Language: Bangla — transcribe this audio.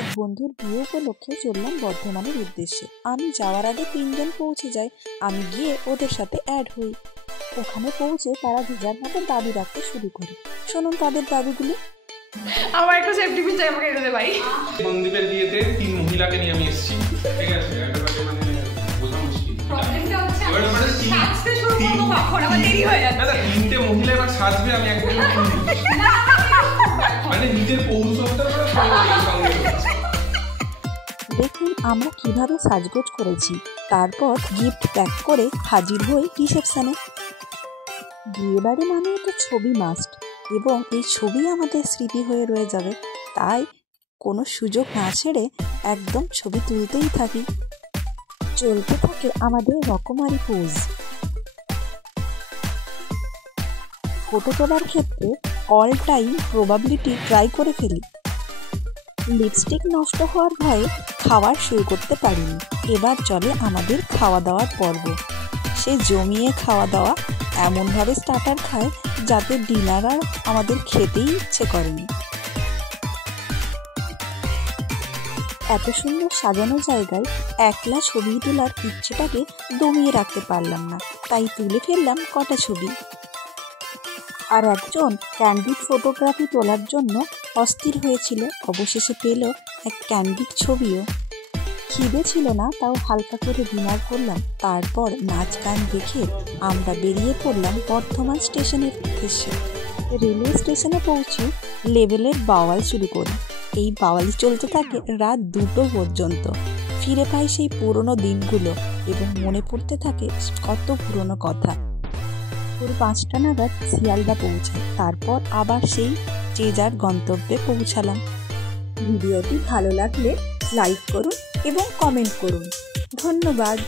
এক বন্ধুর বিয়ে উপলক্ষে চললাম বর্ধমানের উদ্দেশ্যে। আমি যাওয়ার আগে 3 জন পৌঁছে যায়। আমি গিয়ে ওদের সাথে অ্যাড হই। ওখানে পৌঁছে তারা যে যার মতো দাবি রাখতে শুরু করে। শুনুন তাদের দাবিগুলি। আমার একটা সেফটি পিন চাই, আমাকে এটা দে ভাই। মন্দিরের বিয়েতে 3 মহিলাকে নিয়ে আমি এসেছি, ঠিক আছে? একেবারে মানে বোঝা মুশকিল। প্রবলেমটা হচ্ছে এবারে মানে সাজতে শুরু করবো কখন, আমার দেরি হয়ে যাচ্ছে। না 3টে মহিলা এবার সাজবে, আমি একদম মানে নিজের পৌরসভাটা দেখুন আমরা কিভাবে সাজগোজ করেছি। তারপর গিফট প্যাক করে হাজির হই রিসেপশনে। বিয়েবাড়ি মানে তো ছবি মাস্ট, এবং এই ছবি আমাদের স্মৃতি হয়ে রয়ে যাবে। তাই কোনো সুযোগ না ছেড়ে একদম ছবি তুলতেই থাকি। চলতে থাকে আমাদের রকমারি পোজ। ফটো তোলার ক্ষেত্রে অল টাইম প্রবাবিলিটি ট্রাই করে ফেলি। লিপস্টিক নষ্ট হওয়ার ভয়ে খাওয়ার শুরু করতে পারিনি। এবার চলে আমাদের খাওয়া দাওয়ার পর্ব। সে জমিয়ে খাওয়া দাওয়া, এমনভাবে স্টার্টার খায় যাতে ডিনার আর আমাদের খেতেই ইচ্ছে করেনি। এত সুন্দর সাজানো জায়গায় একলা ছবি তোলার ইচ্ছেটাকে দমিয়ে রাখতে পারলাম না, তাই তুলে ফেললাম কটা ছবি। আর একজন ক্যান্ডিড ফটোগ্রাফি তোলার জন্য অস্থির হয়েছিল, অবশেষে পেল এক ক্যান্ডিড ছবিও। খিদে ছিল না, তাও হালকা করে ডিনার করলাম। তারপর নাচ গান দেখে আমরা বেরিয়ে পড়লাম বর্ধমান স্টেশনের উদ্দেশ্যে। রেলওয়ে স্টেশনে পৌঁছে লেভেলের বাওয়াল শুরু করি। এই বাওয়াল চলতে থাকে রাত 2টো পর্যন্ত। ফিরে পাই সেই পুরনো দিনগুলো এবং মনে পড়তে থাকে কত পুরনো কথা। পুরো 5টা নাগাদ শিয়ালদা পৌঁছায়। তারপর আবার সেই যে যার গন্তব্যে পৌঁছালাম। ভিডিওটি ভালো লাগলে লাইক করুন এবং কমেন্ট করুন। ধন্যবাদ।